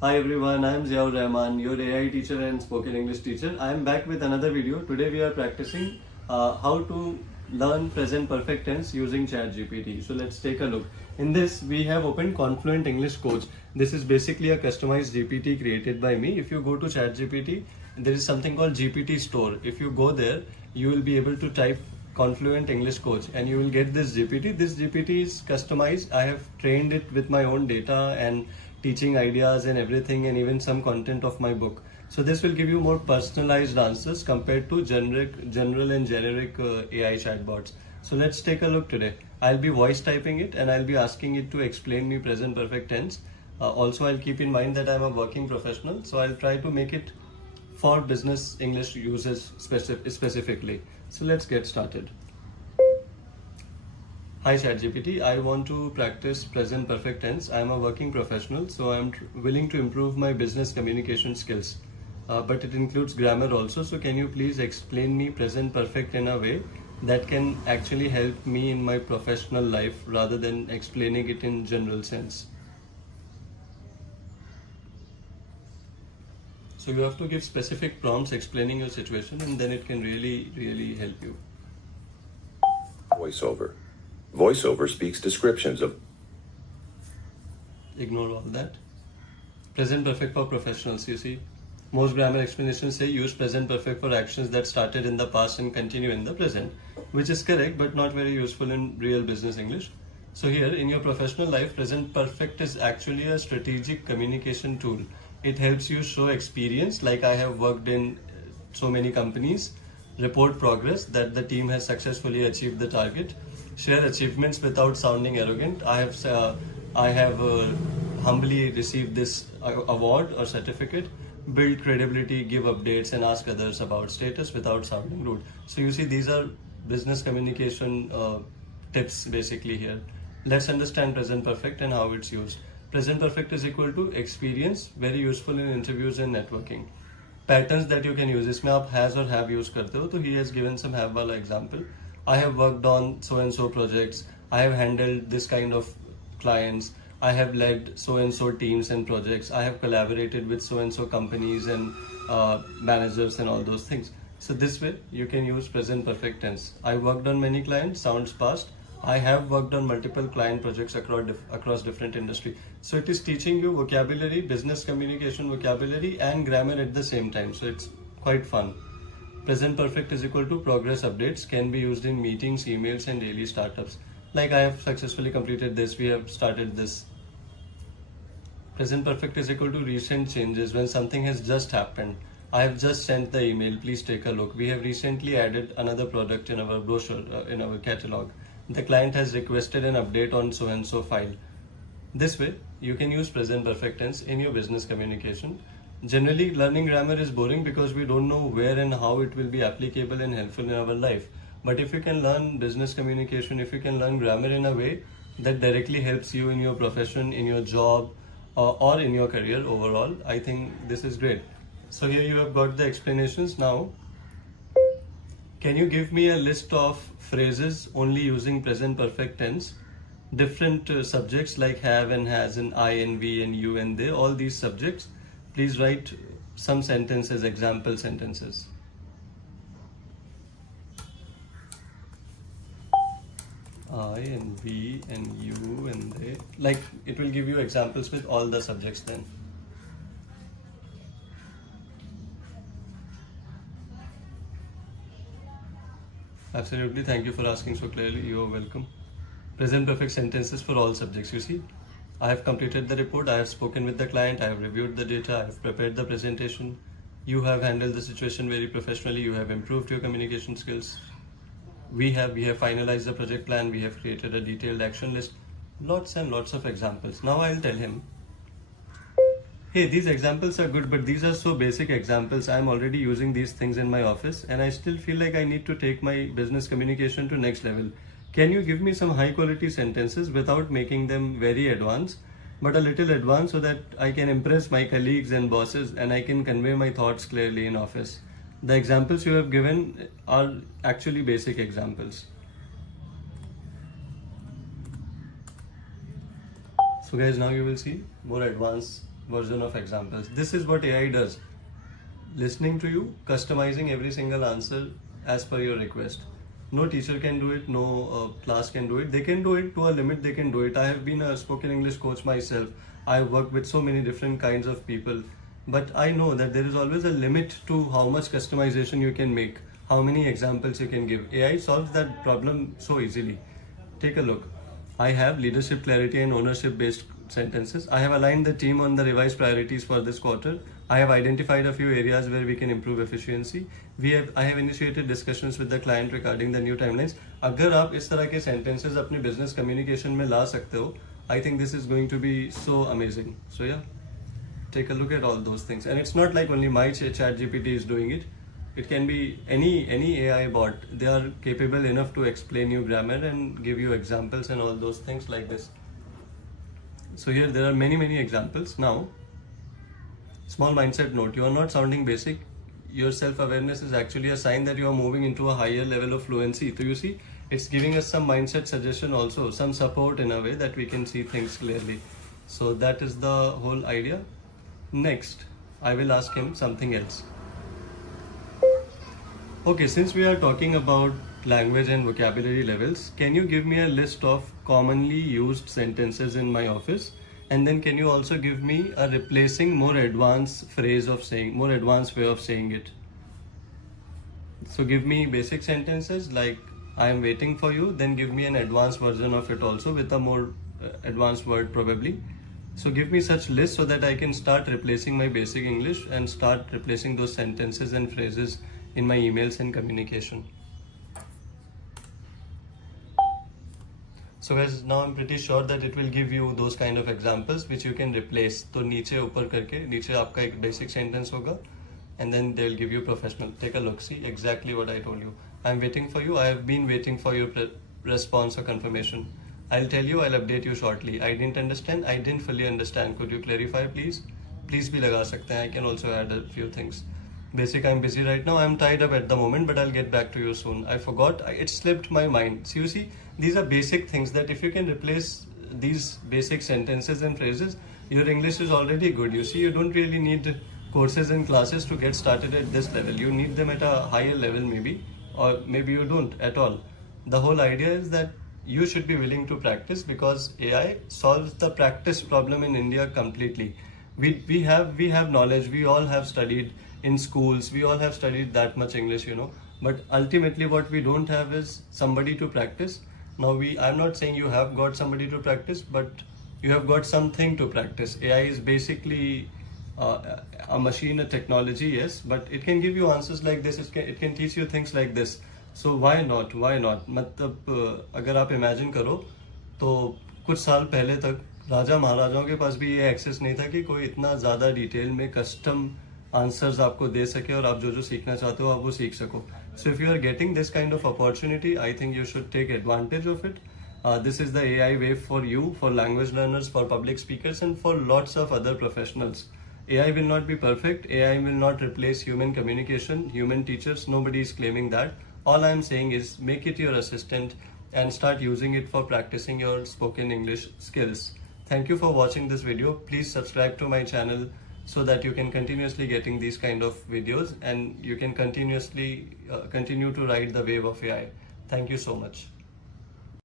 Hi everyone, I am Ziaur Rahman, your AI teacher and spoken English teacher. I am back with another video. Today we are practicing how to learn present perfect tense using ChatGPT. So let's take a look. In this, we have opened Confluent English Coach. This is basically a customized GPT created by me. If you go to ChatGPT, there is something called GPT Store. If you go there, you will be able to type Confluent English Coach and you will get this GPT. This GPT is customized. I have trained it with my own data and teaching ideas and everything, and even some content of my book. So this will give you more personalized answers compared to general and generic AI chatbots. So let's take a look today. I'll be voice typing it and I'll be asking it to explain me present perfect tense. Also, I'll keep in mind that I'm a working professional, so I'll try to make it for business English users specifically. So let's get started. Hi ChatGPT, I want to practice present perfect tense. I am a working professional, so I'm willing to improve my business communication skills. But it includes grammar also. So can you please explain me present perfect in a way that can actually help me in my professional life rather than explaining it in general sense? So you have to give specific prompts explaining your situation, and then it can really help you. Voiceover. Voiceover speaks descriptions of. Ignore all that. Present perfect for professionals, you see. Most grammar explanations say use present perfect for actions that started in the past and continue in the present, which is correct but not very useful in real business English. So here, in your professional life, present perfect is actually a strategic communication tool. It helps you show experience, like I have worked in so many companies, report progress that the team has successfully achieved the target, share achievements without sounding arrogant. I have humbly received this award or certificate, build credibility, give updates, and ask others about status without sounding rude. So you see, these are business communication tips basically here. Let's understand present perfect and how it's used. Present perfect is equal to experience, very useful in interviews and networking. Patterns that you can use, इसमें आप has or have use करते हो, तो he has given some have वाला example. I have worked on so and so projects. I have handled this kind of clients. I have led so and so teams and projects. I have collaborated with so and so companies and managers and all those things. So this way you can use present perfect tense. I worked on many clients, sounds past. I have worked on multiple client projects across different industry. So it is teaching you vocabulary, business communication vocabulary, and grammar at the same time. So it's quite fun. Present perfect is equal to progress updates, can be used in meetings, emails, and daily startups. Like I have successfully completed this, we have started this. Present perfect is equal to recent changes, when something has just happened. I have just sent the email, please take a look. We have recently added another product in our brochure, in our catalog. The client has requested an update on so and so file. This way, you can use present perfect tense in your business communication. Generally, learning grammar is boring because we don't know where and how it will be applicable and helpful in our life. But if you can learn business communication, if you can learn grammar in a way that directly helps you in your profession, in your job, or in your career overall, I think this is great. So here you have got the explanations. Now, can you give me a list of phrases only using present perfect tense? Different subjects like have and has and I and we and you and they, all these subjects. Please write some sentences, example sentences. I and we and you and they. Like it will give you examples with all the subjects then. Absolutely, thank you for asking so clearly. You are welcome. Present perfect sentences for all subjects. You see, I have completed the report, I have spoken with the client, I have reviewed the data, I have prepared the presentation. You have handled the situation very professionally, you have improved your communication skills. We have finalized the project plan, we have created a detailed action list. Lots and lots of examples. Now I'll tell him, hey, these examples are good, but these are so basic examples. I'm already using these things in my office and I still feel like I need to take my business communication to next level. Can you give me some high quality sentences without making them very advanced, but a little advanced so that I can impress my colleagues and bosses and I can convey my thoughts clearly in office? The examples you have given are actually basic examples. So guys, now you will see more advanced version of examples. This is what AI does. Listening to you, customizing every single answer as per your request. No teacher can do it, no class can do it. They can do it to a limit, they can do it. I have been a spoken English coach myself. I work with so many different kinds of people. But I know that there is always a limit to how much customization you can make, how many examples you can give. AI solves that problem so easily. Take a look. I have leadership clarity and ownership based sentences. I have aligned the team on the revised priorities for this quarter. I have identified a few areas where we can improve efficiency. I have initiated discussions with the client regarding the new timelines. अगर आप इस तरह के sentences अपने business communication में ला सकते हो, I think this is going to be so amazing. So yeah, take a look at all those things. And it's not like only my chat GPT is doing it. It can be any AI bot. They are capable enough to explain you grammar and give you examples and all those things like this. So here there are many examples. Now, small mindset note, you are not sounding basic. Your self-awareness is actually a sign that you are moving into a higher level of fluency. So you see, it's giving us some mindset suggestion also, some support in a way that we can see things clearly. So that is the whole idea. Next, I will ask him something else. Okay, since we are talking about language and vocabulary levels, can you give me a list of commonly used sentences in my office? And then can you also give me a replacing more advanced phrase of saying, more advanced way of saying it? So give me basic sentences like I am waiting for you, then give me an advanced version of it also with a more advanced word probably. So give me such lists so that I can start replacing my basic English and start replacing those sentences and phrases in my emails and communication. So guys, now I'm pretty sure that it will give you those kind of examples which you can replace. तो नीचे ऊपर करके नीचे आपका एक basic sentence होगा and then they'll give you professional. Take a look, see exactly what I told you. I'm waiting for you. I have been waiting for your response or confirmation. I'll tell you, I'll update you shortly. I didn't understand. I didn't fully understand. Could you clarify please? Please भी लगा सकते हैं. I can also add a few things. Basic, I'm busy right now. I'm tied up at the moment, but I'll get back to you soon. I forgot. It slipped my mind. So you see, these are basic things that if you can replace these basic sentences and phrases, your English is already good. You see, you don't really need courses and classes to get started at this level. You need them at a higher level maybe, or maybe you don't at all. The whole idea is that you should be willing to practice because AI solves the practice problem in India completely. We have knowledge. We all have studied in schools. We all have studied that much English, you know. But ultimately, what we don't have is somebody to practice. Now, I'm not saying you have got somebody to practice, but you have got something to practice. AI is basically a machine, a technology, yes, but it can give you answers like this. It can teach you things like this. So why not? Why not? मतलब अगर आप imagine करो तो कुछ साल पहले तक राजा महाराजाओं के पास भी ये एक्सेस नहीं था कि कोई इतना ज़्यादा डिटेल में कस्टम आंसर्स आपको दे सके और आप जो सीखना चाहते हो आप वो सीख सको. So if you are getting this kind of opportunity, I think you should take advantage of it. This is the AI wave for you, for language learners, for public speakers, and for lots of other professionals. AI will not be perfect. AI will not replace human communication, human teachers. Nobody is claiming that. All I am saying is make it your assistant and start using it for practicing your spoken English skills. Thank you for watching this video. Please subscribe to my channel so that you can continuously getting these kind of videos and you can continuously continue to ride the wave of AI. Thank you so much.